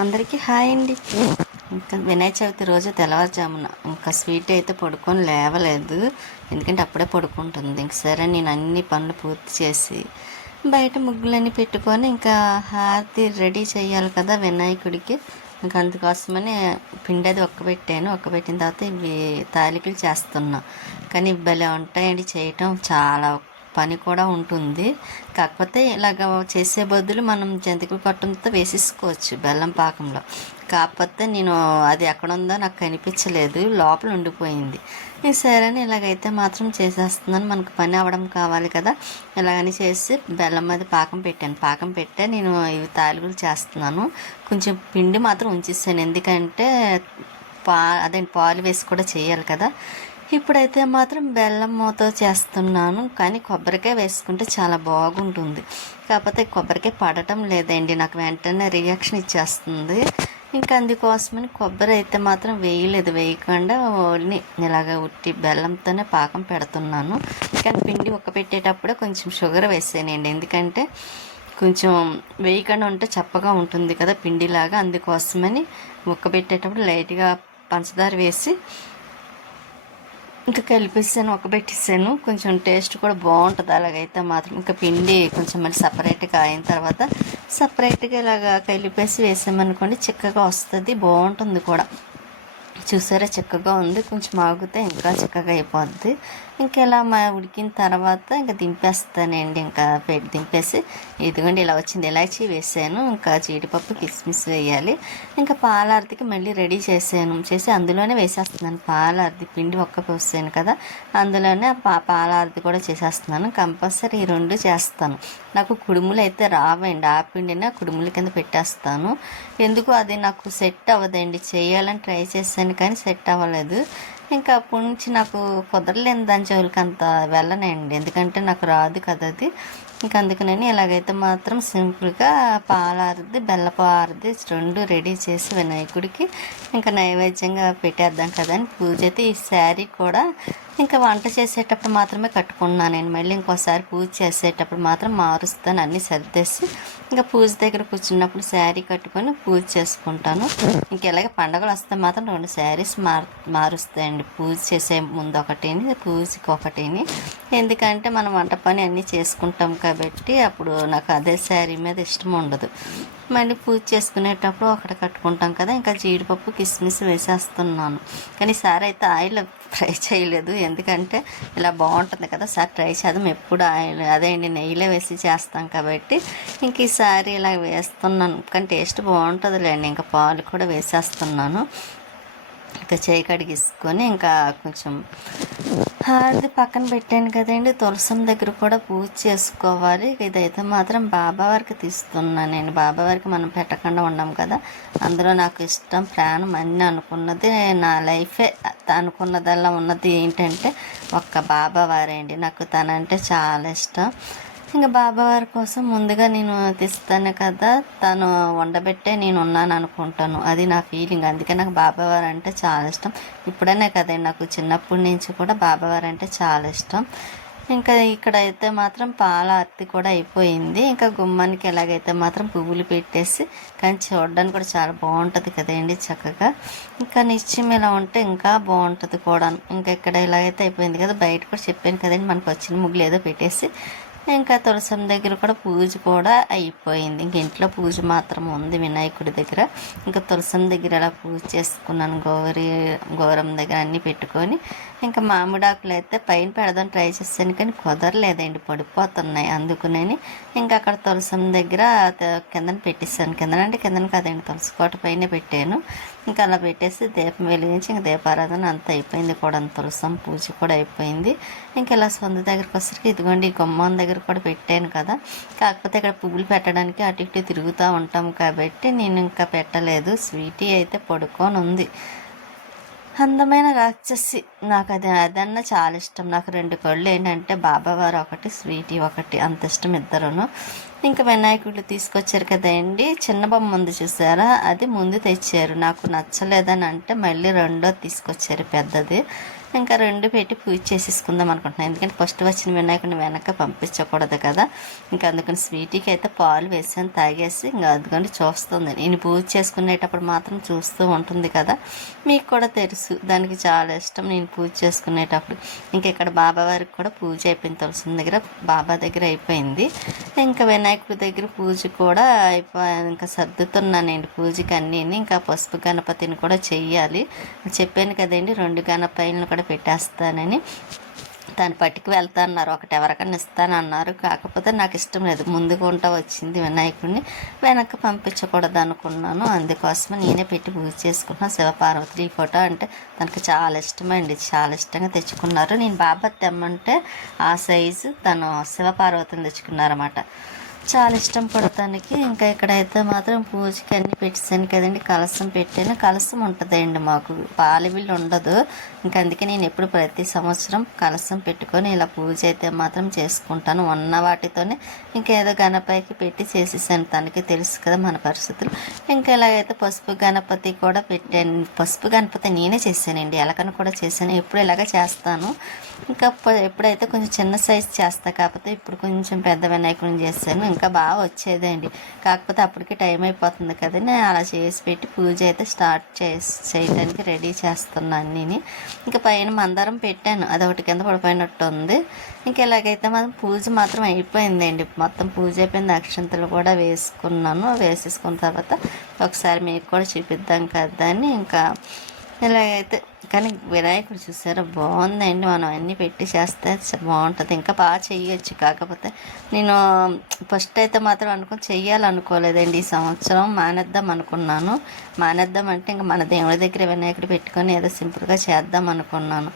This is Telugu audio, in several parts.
అందరికీ హాయ్ అండి. ఇంకా వినాయక చవితి రోజు తెల్లవారుజామున ఇంకా స్వీట్ అయితే పడుకొని లేవలేదు. ఎందుకంటే అప్పుడే పడుకుంటుంది. ఇంక సరే నేను అన్ని పనులు పూర్తి చేసి బయట ముగ్గులన్నీ పెట్టుకొని ఇంకా హారతి రెడీ చేయాలి కదా వినాయకుడికి. ఇంకా అందుకోసమని పిండి అది ఒక్కబెట్టాను. ఒక్కబెట్టిన తర్వాత ఇవి తాలికలు చేస్తున్నా. కానీ ఇవి భలే ఉంటాయండి చేయటం. చాలా పని కూడా ఉంటుంది. కాకపోతే ఇలాగ చేసే బదులు మనం జంతికలు కట్టంతో వేసేసుకోవచ్చు బెల్లం పాకంలో. కాకపోతే నేను అది ఎక్కడ ఉందో నాకు కనిపించలేదు లోపల ఉండిపోయింది. ఈ సరే అని ఇలాగైతే మాత్రం చేసేస్తున్నాను. మనకు పని అవ్వడం కావాలి కదా. ఇలాగని చేసి బెల్లం అది పాకం పెట్టాను. పాకం పెట్టే నేను ఇవి తాలికలు చేస్తున్నాను. కొంచెం పిండి మాత్రం ఉంచేసాను. ఎందుకంటే పా అదే పాలు వేసి కూడా చేయాలి కదా. ఇప్పుడైతే మాత్రం బెల్లం మూతో చేస్తున్నాను కానీ కొబ్బరికాయ వేసుకుంటే చాలా బాగుంటుంది. కాకపోతే కొబ్బరికాయ పడటం లేదండి నాకు వెంటనే రియాక్షన్ ఇచ్చేస్తుంది. ఇంకా అందుకోసమని కొబ్బరి అయితే మాత్రం వేయలేదు వేయకుండా ఓన్లీ ఇలాగ ఉట్టి బెల్లంతోనే పాకం పెడుతున్నాను. కానీ పిండి ఒక్క పెట్టేటప్పుడే కొంచెం షుగర్ వేసానండి. ఎందుకంటే కొంచెం వేయకుండా ఉంటే చప్పగా ఉంటుంది కదా పిండిలాగా అందుకోసమని ఉక్కబెట్టేటప్పుడు లైట్గా పంచదార వేసి ఇంకా కలిపేసాను ఒక పెట్టేసాను కొంచెం టేస్ట్ కూడా బాగుంటుంది అలాగైతే మాత్రం. ఇంకా పిండి కొంచెం మళ్ళీ సపరేట్గా అయిన తర్వాత సపరేట్గా ఇలాగా కలిపేసి వేసామనుకోండి చిక్కగా వస్తుంది బాగుంటుంది కూడా. చూసారా? చిక్కగా ఉంది. కొంచెం ఆగితే ఇంకా చిక్కగా అయిపోద్ది. ఇంకా ఇలా మా ఉడికిన తర్వాత ఇంకా దింపేస్తానండి. ఇంకా పెట్టి దింపేసి ఇదిగోండి ఇలా వచ్చింది ఇలాచి వేసాను. ఇంకా జీడిపప్పు కిస్మిస్ వేయాలి. ఇంకా పాలార్తికి మళ్ళీ రెడీ చేసాను. చేసి అందులోనే వేసేస్తున్నాను. పాలార్తి పిండి ఒక్క పోసాను కదా. అందులోనే పా పాలార్తి కూడా చేసేస్తున్నాను. కంపల్సరీ ఈ రెండు చేస్తాను. నాకు కుడుములు అయితే రావండి. ఆ పిండిని ఆ కుడుముల కింద పెట్టేస్తాను. ఎందుకు అది నాకు సెట్ అవ్వదండి. చేయాలని ట్రై చేశాను కానీ సెట్ అవ్వలేదు. ఇంకా అప్పటి నుంచి నాకు కుదరలేని దాని జోలికి అంత వెళ్ళనండి. ఎందుకంటే నాకు రాదు కదా అది. ఇంకా అందుకని ఇలాగైతే మాత్రం సింపుల్గా పాలారది బెల్లపు ఆరది రెండు రెడీ చేసి వినాయకుడికి ఇంకా నైవేద్యంగా పెట్టేద్దాం కదా అని పూజ అయితే ఈ శారీ కూడా ఇంకా వంట చేసేటప్పుడు మాత్రమే కట్టుకున్నాను నేను. మళ్ళీ ఇంకోసారి పూజ చేసేటప్పుడు మాత్రం మారుస్తాను అన్నీ సర్దేసి ఇంకా పూజ దగ్గర కూర్చున్నప్పుడు శారీ కట్టుకొని పూజ చేసుకుంటాను. ఇంక ఇలాగే పండగలు వస్తే మాత్రం రెండు శారీస్ మారు మారుస్తాయండి. పూజ చేసే ముందు ఒకటిని పూజకి ఒకటిని. ఎందుకంటే మనం వంట పని అన్నీ చేసుకుంటాం కాబట్టి అప్పుడు నాకు అదే శారీ మీద ఇష్టం ఉండదు. మళ్ళీ పూజ చేసుకునేటప్పుడు ఒకటి కట్టుకుంటాం కదా ఇంకా జీడిపప్పు కిస్మిస్ వేసేస్తున్నాను. కానీ సార్ అయితే ఆయిల్ ఫ్రై చేయలేదు. ఎందుకంటే ఇలా బాగుంటుంది కదా సార్ ట్రై చేద్దాం. ఎప్పుడు ఆయిల్ అదే అండి నెయ్యిలో వేసి చేస్తాం కాబట్టి ఇంక ఈసారి ఇలా వేస్తున్నాను. కానీ టేస్ట్ బాగుంటుందిలేండి. ఇంకా పాలు కూడా వేసేస్తున్నాను. ఇంకా చేయి కడిగిసుకొని ఇంకా కొంచెం అది పక్కన పెట్టాను కదండి. తులసం దగ్గర కూడా పూజ చేసుకోవాలి. ఇదైతే మాత్రం బాబావారికి తీస్తున్నాను నేను. బాబావారికి మనం పెట్టకుండా ఉండం కదా. అందులో నాకు ఇష్టం ప్రాణం అన్నీ అనుకున్నది. నా లైఫే అనుకున్నదల్లా ఉన్నది ఏంటంటే ఒక్క బాబావారే అండి నాకు తనంటే చాలా ఇష్టం. ఇంకా బాబావారి కోసం ముందుగా నేను తెస్తాను కదా. తను వండబెట్టే నేను ఉన్నాను అనుకుంటాను. అది నా ఫీలింగ్ అందుకే నాకు బాబావారు అంటే చాలా ఇష్టం. ఇప్పుడనే కదండి నాకు చిన్నప్పటి నుంచి కూడా బాబావారు అంటే చాలా ఇష్టం. ఇంకా ఇక్కడ అయితే మాత్రం పాల అత్తి కూడా అయిపోయింది. ఇంకా గుమ్మానికి ఎలాగైతే మాత్రం పువ్వులు పెట్టేసి కానీ చూడడానికి కూడా చాలా బాగుంటుంది కదండి చక్కగా. ఇంకా నిశ్చయం ఇలా ఉంటే ఇంకా బాగుంటుంది కూడా. ఇంకా ఇక్కడ ఇలాగైతే అయిపోయింది కదా. బయట కూడా చెప్పాను కదండి మనకు వచ్చిన ముగ్గులు ఏదో పెట్టేసి ఇంకా తులసం దగ్గర కూడా పూజ కూడా అయిపోయింది. ఇంక ఇంట్లో పూజ మాత్రం ఉంది వినాయకుడి దగ్గర. ఇంకా తులసం దగ్గర అలా పూజ చేసుకున్నాను. గౌరి గౌరం దగ్గర అన్నీ పెట్టుకొని ఇంకా మామిడాకులు అయితే పైన పెడదాం ట్రై చేస్తాను కానీ కుదరలేదండి. పడిపోతున్నాయి. అందుకునని ఇంకా అక్కడ తులసం దగ్గర కిందన పెట్టేసాను కిందన అంటే కిందన కాదండి. తులసి కోట పైన పెట్టాను. ఇంకా అలా పెట్టేసి దీపం వెలిగించి ఇంకా దీపారాధన అంత అయిపోయింది కూడా. తులసం పూజ కూడా అయిపోయింది. ఇంకా ఇలా సొంత దగ్గరికి వచ్చరికి ఇదిగోండి ఈ గుమ్మం దగ్గర కూడా పెట్టాను కదా. కాకపోతే ఇక్కడ పువ్వులు పెట్టడానికి అటు ఇటు తిరుగుతూ ఉంటాం కాబట్టి నేను ఇంకా పెట్టలేదు. స్వీటీ అయితే పడుకొని ఉంది. అందమైన రాక్షసి. నాకు అది అదన్న చాలా ఇష్టం. నాకు రెండు కళ్ళు ఏంటంటే బాబావారు ఒకటి స్వీటీ ఒకటి. అంత ఇష్టం ఇద్దరును. ఇంకా వినాయకుడు తీసుకొచ్చారు కదండి. చిన్న బొమ్మ ఉంది చూసారా? అది ముందు తెచ్చారు. నాకు నచ్చలేదని అంటే మళ్ళీ రెండో తీసుకొచ్చారు పెద్దది. ఇంకా రెండు పెట్టి పూజ చేసేసుకుందాం అనుకుంటున్నాను. ఎందుకంటే ఫస్ట్ వచ్చిన వినాయకుడిని వెనక పంపించకూడదు కదా. ఇంకా అందుకని స్వీటీకి అయితే పాలు వేసాను తాగేసి ఇంకా అందుకని చూస్తుంది. నేను పూజ చేసుకునేటప్పుడు మాత్రం చూస్తూ ఉంటుంది కదా. మీకు కూడా తెలుసు దానికి చాలా ఇష్టం నేను పూజ చేసుకునేటప్పుడు. ఇంకా ఇక్కడ బాబా వారికి కూడా పూజ అయిపోయింది. తులసి దగ్గర బాబా దగ్గర అయిపోయింది. ఇంకా వినాయక వినాయకుడి దగ్గర పూజ కూడా అయిపోయి ఇంకా సర్దుతున్నానండి పూజకి అన్నీ ఇంకా పసుపు గణపతిని కూడా చెయ్యాలి. చెప్పాను కదండి రెండు గణపైలను కూడా పెట్టేస్తానని. తను పట్టుకు వెళ్తా అన్నారు ఒకటి ఎవరికైనా ఇస్తానన్నారు. కాకపోతే నాకు ఇష్టం లేదు ముందుగా ఉంటా వచ్చింది వినాయకుడిని. వెనక్కి పంపించకూడదు అనుకున్నాను. అందుకోసం నేనే పెట్టి పూజ చేసుకున్నాను శివపార్వతి ఫోటో అంటే తనకు చాలా ఇష్టమండి చాలా ఇష్టంగా తెచ్చుకున్నారు. నేను బాబా తెమ్మంటే ఆ సైజు తను శివపార్వతిని తెచ్చుకున్నారన్నమాట. చాలా ఇష్టం పడతానికి. ఇంకా ఇక్కడైతే మాత్రం పూజకి అన్ని పెట్టేసాను కదండి. కలసం పెట్టాను. కలసం ఉంటుందండి మాకు. పాలబిల్లు ఉండదు. ఇంకా అందుకే నేను ఎప్పుడు ప్రతి సంవత్సరం కలసం పెట్టుకొని ఇలా పూజ అయితే మాత్రం చేసుకుంటాను. ఉన్న వాటితోనే ఇంకేదో గణపతికి పెట్టి చేసేసాను. తనకి తెలుసు కదా మన పరిస్థితులు. ఇంకా ఇలాగైతే పసుపు గణపతి కూడా పెట్టాను. పసుపు గణపతి నేనే చేశానండి. ఎలకను కూడా చేశాను. ఎప్పుడు ఇలాగ చేస్తాను? ఇంకా ఎప్పుడైతే కొంచెం చిన్న సైజ్ చేస్తా కాకపోతే ఇప్పుడు కొంచెం పెద్ద వినాయకుడిని చేశాను. ఇంకా బాగా వచ్చేదండి. కాకపోతే అప్పటికి టైం అయిపోతుంది కదా నేను అలా చేసి పెట్టి పూజ అయితే స్టార్ట్ చేసి చేయడానికి రెడీ చేస్తున్నాను నేను. ఇంకా పైన మందారం పెట్టాను. అది ఒకటి కింద పడిపోయినట్టు ఉంది. ఇంకా ఇలాగైతే మనం పూజ మాత్రం అయిపోయిందండి. మొత్తం పూజ అయిపోయింది. అక్షంతలు కూడా వేసుకున్నాను. వేసేసుకున్న తర్వాత ఒకసారి మీకు కూడా చూపిద్దాం కదా అని ఇంకా ఇలాగైతే కానీ వినాయకుడు చూసారా? బాగుందండి. మనం అన్నీ పెట్టి చేస్తే బాగుంటుంది. ఇంకా బాగా చేయొచ్చు. కాకపోతే నేను ఫస్ట్ అయితే మాత్రం అనుకుని చెయ్యాలనుకోలేదండి. ఈ సంవత్సరం మానేద్దాం అనుకున్నాను. మానేద్దాం అంటే ఇంకా మన దేవుడి దగ్గర వినాయకుడు పెట్టుకొని ఏదో సింపుల్గా చేద్దాం అనుకున్నాను.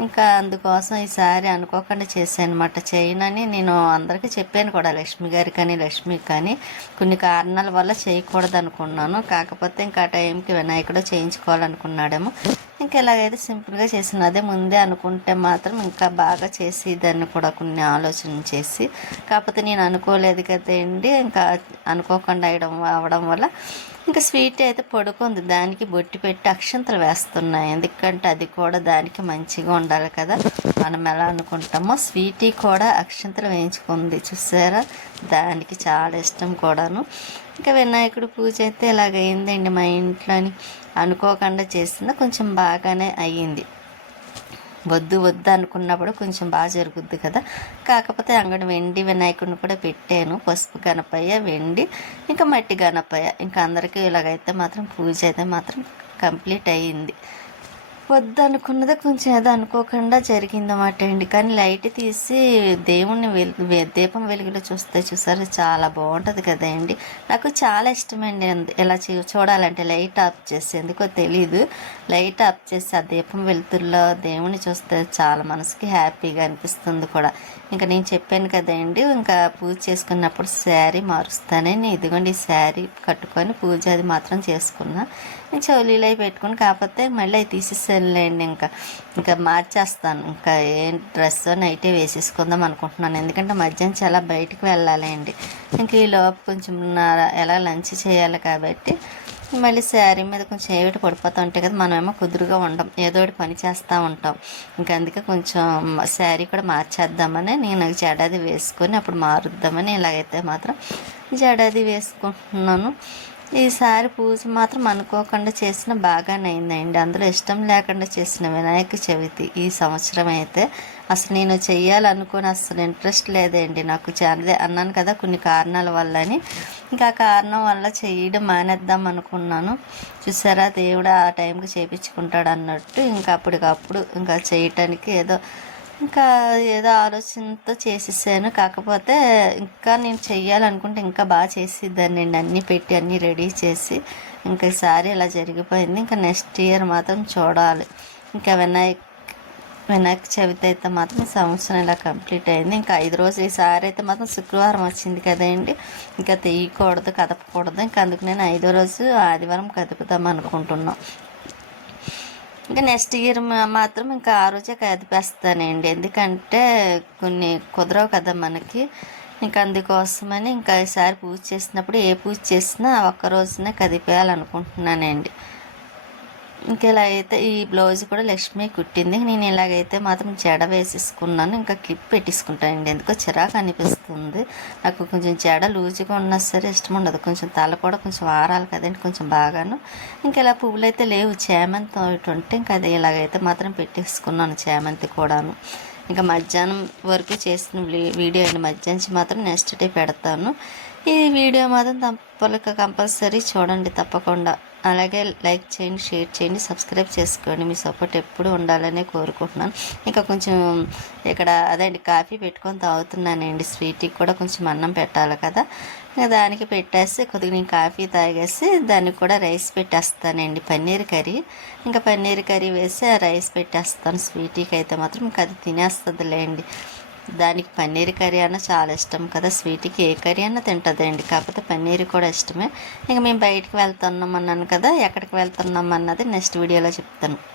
ఇంకా అందుకోసం ఈసారి అనుకోకుండా చేశాను చేయనని నేను అందరికీ చెప్పాను కూడా లక్ష్మి గారి కానీ లక్ష్మి కానీ. కొన్ని కారణాల వల్ల చేయకూడదు అనుకున్నాను కాకపోతే ఇంకా ఆ టైంకి వినాయకుడు చేయించుకోవాలనుకున్నాడేమో. ఇంకా ఇలాగైతే సింపుల్గా చేసిన అదే ముందే అనుకుంటే మాత్రం ఇంకా బాగా చేసి దాన్ని కూడా కొన్ని ఆలోచన చేసి. కాకపోతే నేను అనుకోలేదు కదండి. ఇంకా అనుకోకుండా అయ్యడం అవడం వల్ల ఇంకా స్వీట్ అయితే పడుకుంది. దానికి బొట్టి పెట్టి అక్షంతలు వేస్తున్నాయి. ఎందుకంటే అది కూడా దానికి మంచిగా ఉండాలి కదా. మనం ఎలా అనుకుంటామో స్వీటీ కూడా అక్షంతలు వేయించుకుంది. చూసారా? దానికి చాలా ఇష్టం కూడాను. ఇంకా వినాయకుడు పూజ అయితే ఇలాగైందండి మా ఇంట్లోని. అనుకోకుండా చేసింది. కొంచెం బాగానే అయ్యింది. వద్దు వద్దు అనుకున్నప్పుడు కొంచెం బాగా జరుగుద్ది కదా. కాకపోతే అంగడి వెండి వినాయకుడిని కూడా పెట్టాను. పసుపు గణపయ్య వెండి ఇంకా మట్టి గణపయ్య. ఇంకా అందరికీ ఇలాగైతే మాత్రం పూజ అయితే మాత్రం కంప్లీట్ అయ్యింది. వద్దు అనుకున్నది కొంచెం ఏదో అనుకోకుండా జరిగిందన్నమాట అండి. కానీ లైట్ తీసి దేవుణ్ణి వెలుగు దీపం వెలుగులో చూస్తే చూసారు చాలా బాగుంటుంది కదండి నాకు చాలా ఇష్టమండి ఎలా ఇలా చూ- చూడాలంటే లైట్ ఆఫ్ చేసి ఎందుకో తెలీదు. లైట్ ఆఫ్ చేసి ఆ దీపం వెలుతురులో దేవుణ్ణి చూస్తే చాలా మనసుకి హ్యాపీగా అనిపిస్తుంది కూడా. ఇంకా నేను చెప్పాను కదండి ఇంకా పూజ చేసుకున్నప్పుడు శారీ మారుస్తానని ఇదిగోండి ఈ శారీ కట్టుకొని పూజ అది మాత్రం చేసుకున్నా. నేను అవి పెట్టుకుని కాకపోతే మళ్ళీ అవి తీసేసేయండి ఇంకా. ఇంకా మార్చేస్తాను. ఇంకా ఏం డ్రెస్ నైటే వేసేసుకుందాం అనుకుంటున్నాను. ఎందుకంటే మధ్యాహ్నం చాలా బయటికి వెళ్ళాలి అండి ఇంక ఈ లోపు కొంచెం ఎలా లంచ్ చేయాలి కాబట్టి మళ్ళీ శారీ మీద కొంచెం ఏవిటి పడిపోతూ ఉంటాయి కదా మనమేమో కుదురుగా ఉండం. ఏదో ఒకటి పని చేస్తూ ఉంటాం. ఇంకా అందుకే కొంచెం శారీ కూడా మార్చేద్దామని నేను జడది వేసుకొని అప్పుడు మారుద్దామని ఇలాగైతే మాత్రం జడది వేసుకుంటున్నాను. ఈసారి పూజ మాత్రం అనుకోకుండా చేసిన బాగానే అయిందండి అందులో ఇష్టం లేకుండా చేసిన వినాయక చవితి ఈ సంవత్సరం అయితే అసలు నేను చెయ్యాలనుకుని అసలు ఇంట్రెస్ట్ లేదండి. నాకు చాలా అన్నాను కదా కొన్ని కారణాల వల్ల అని ఇంకా ఆ కారణం వల్ల చేయడం మానేద్దాం అనుకున్నాను. చూసారా దేవుడు ఆ టైంకి చేయించుకుంటాడు అన్నట్టు ఇంకా అప్పటికప్పుడు ఇంకా చేయటానికి ఏదో ఇంకా ఏదో ఆలోచనతో చేసేసాను. కాకపోతే ఇంకా నేను చెయ్యాలనుకుంటే ఇంకా బాగా చేసిద్దాన్ని నేను అన్నీ పెట్టి అన్నీ రెడీ చేసి ఇంకా ఈసారి ఇలా జరిగిపోయింది. ఇంకా నెక్స్ట్ ఇయర్ మాత్రం చూడాలి. ఇంకా వినాయక్ వినాయక చవితి అయితే మాత్రం సంవత్సరం ఇలా కంప్లీట్ అయింది. ఇంకా ఐదు రోజులు ఈసారి అయితే మాత్రం శుక్రవారం వచ్చింది కదండి ఇంకా తీయకూడదు కదపకూడదు. ఇంకా అందుకు నేను ఐదో రోజు ఆదివారం కదుపుదాం అనుకుంటున్నాం. ఇంకా నెక్స్ట్ ఇయర్ మాత్రం ఇంకా ఆ రోజే కదిపేస్తానండి. ఎందుకంటే కొన్ని కుదరవు కదా మనకి. ఇంకా అందుకోసమని ఇంకా ఈసారి పూజ చేసినప్పుడు ఏ పూజ చేసినా ఒక్క రోజునే కదిపేయాలనుకుంటున్నానండి. ఇంకా ఇలా అయితే ఈ బ్లౌజ్ కూడా లక్ష్మి కుట్టింది. నేను ఇలాగైతే మాత్రం జడ వేసేసుకున్నాను ఇంకా క్లిప్ పెట్టేసుకుంటానండి ఎందుకో చిరాకు అనిపిస్తుంది. నాకు కొంచెం జడ లూజుగా ఉన్నా సరే ఇష్టం ఉండదు. కొంచెం తల కూడా కొంచెం ఆరాలి కదండి కొంచెం బాగాను. ఇంకా ఇలా పువ్వులు అయితే లేవు. చేమంతి ఒకటి ఉంటే ఇంకా అది ఇలాగైతే మాత్రం పెట్టేసుకున్నాను చేమంతి కూడాను. ఇంకా మధ్యాహ్నం వరకు చేసిన వీడియో అండి. మధ్యాహ్నం నుంచి మాత్రం నెక్స్ట్ డే పెడతాను. ఈ వీడియో మాత్రం తప్పక కంపల్సరీ చూడండి తప్పకుండా. అలాగే లైక్ చేయండి షేర్ చేయండి సబ్స్క్రైబ్ చేసుకోండి. మీ సపోర్ట్ ఎప్పుడు ఉండాలనే కోరుకుంటున్నాను. ఇంకా కొంచెం ఇక్కడ అదే అండి కాఫీ పెట్టుకొని తాగుతున్నానండి. స్వీట్కి కూడా కొంచెం అన్నం పెట్టాలి కదా. ఇంకా దానికి పెట్టేసి కొద్దిగా నేను కాఫీ తాగేసి దానికి కూడా రైస్ పెట్టేస్తానండి. పన్నీర్ కర్రీ. ఇంకా పన్నీర్ కర్రీ వేసి ఆ రైస్ పెట్టేస్తాను. స్వీట్కి అయితే మాత్రం ఇంకా అది తినేస్తుందిలేండి. దానికి పన్నీర్ కర్రీ అన్న చాలా ఇష్టం కదా. స్వీట్కి ఏ కర్రీ అన్న తింటుందండి. కాకపోతే పన్నీర్ కూడా ఇష్టమే. ఇంకా మేము బయటికి వెళ్తున్నాం అన్నాను కదా ఎక్కడికి వెళ్తున్నాం అన్నది నెక్స్ట్ వీడియోలో చెప్తాను.